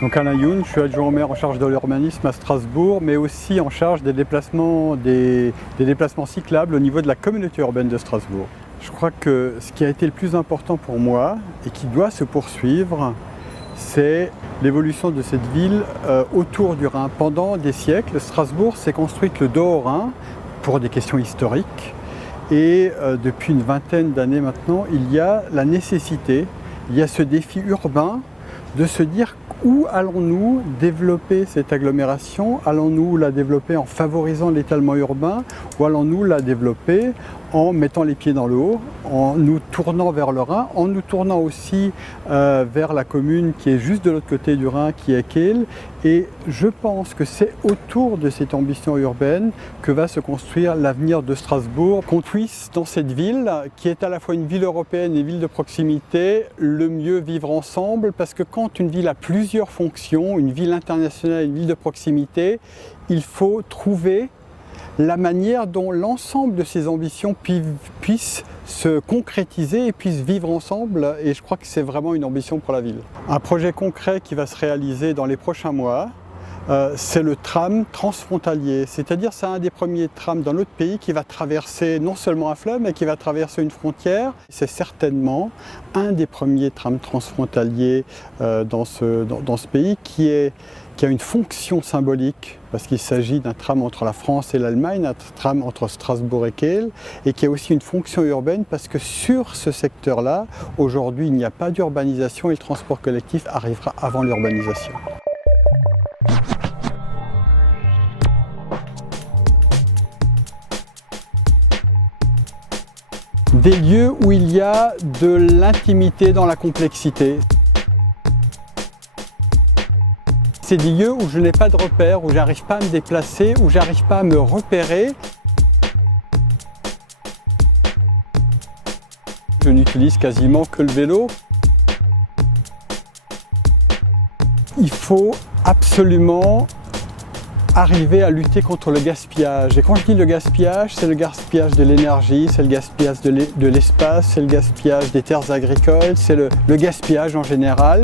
Donc Alain Youn, je suis adjoint au maire en charge de l'urbanisme à Strasbourg, mais aussi en charge des déplacements cyclables au niveau de la communauté urbaine de Strasbourg. Je crois que ce qui a été le plus important pour moi et qui doit se poursuivre, c'est l'évolution de cette ville autour du Rhin. Pendant des siècles, Strasbourg s'est construite le dos au Rhin pour des questions historiques. Et depuis une vingtaine d'années maintenant, il y a la nécessité, il y a ce défi urbain de se dire où allons-nous développer cette agglomération? Allons-nous la développer en favorisant l'étalement urbain ou allons-nous la développer en mettant les pieds dans l'eau, en nous tournant vers le Rhin, en nous tournant aussi vers la commune qui est juste de l'autre côté du Rhin, qui est Kehl. Et je pense que c'est autour de cette ambition urbaine que va se construire l'avenir de Strasbourg, qu'on puisse dans cette ville, qui est à la fois une ville européenne et une ville de proximité, le mieux vivre ensemble, parce que quand une ville a plusieurs fonctions, une ville internationale et une ville de proximité, il faut trouver la manière dont l'ensemble de ces ambitions puissent se concrétiser et puissent vivre ensemble, et je crois que c'est vraiment une ambition pour la ville. Un projet concret qui va se réaliser dans les prochains mois, c'est le tram transfrontalier, c'est-à-dire c'est un des premiers trams dans notre pays qui va traverser non seulement un fleuve, mais qui va traverser une frontière. C'est certainement un des premiers trams transfrontaliers dans ce pays qui a une fonction symbolique, parce qu'il s'agit d'un tram entre la France et l'Allemagne, un tram entre Strasbourg et Kehl, et qui a aussi une fonction urbaine, parce que sur ce secteur-là, aujourd'hui, il n'y a pas d'urbanisation et le transport collectif arrivera avant l'urbanisation. Des lieux où il y a de l'intimité dans la complexité. C'est des lieux où je n'ai pas de repères, où j'arrive pas à me déplacer, où j'arrive pas à me repérer. Je n'utilise quasiment que le vélo. Il faut absolument arriver à lutter contre le gaspillage. Et quand je dis le gaspillage, c'est le gaspillage de l'énergie, c'est le gaspillage de l'espace, c'est le gaspillage des terres agricoles, c'est le gaspillage en général.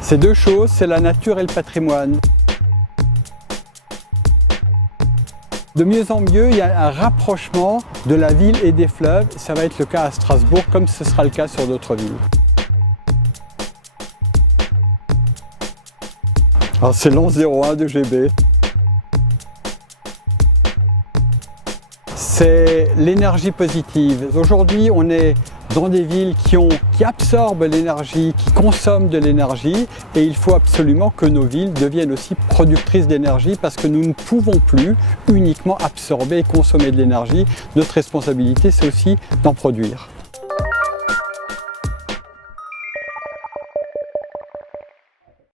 Ces deux choses, c'est la nature et le patrimoine. De mieux en mieux, il y a un rapprochement de la ville et des fleuves. Ça va être le cas à Strasbourg, comme ce sera le cas sur d'autres villes. Alors c'est l'an 01 de GB. C'est l'énergie positive. Aujourd'hui, on est dans des villes qui absorbent l'énergie, qui consomment de l'énergie, et il faut absolument que nos villes deviennent aussi productrices d'énergie, parce que nous ne pouvons plus uniquement absorber et consommer de l'énergie. Notre responsabilité, c'est aussi d'en produire.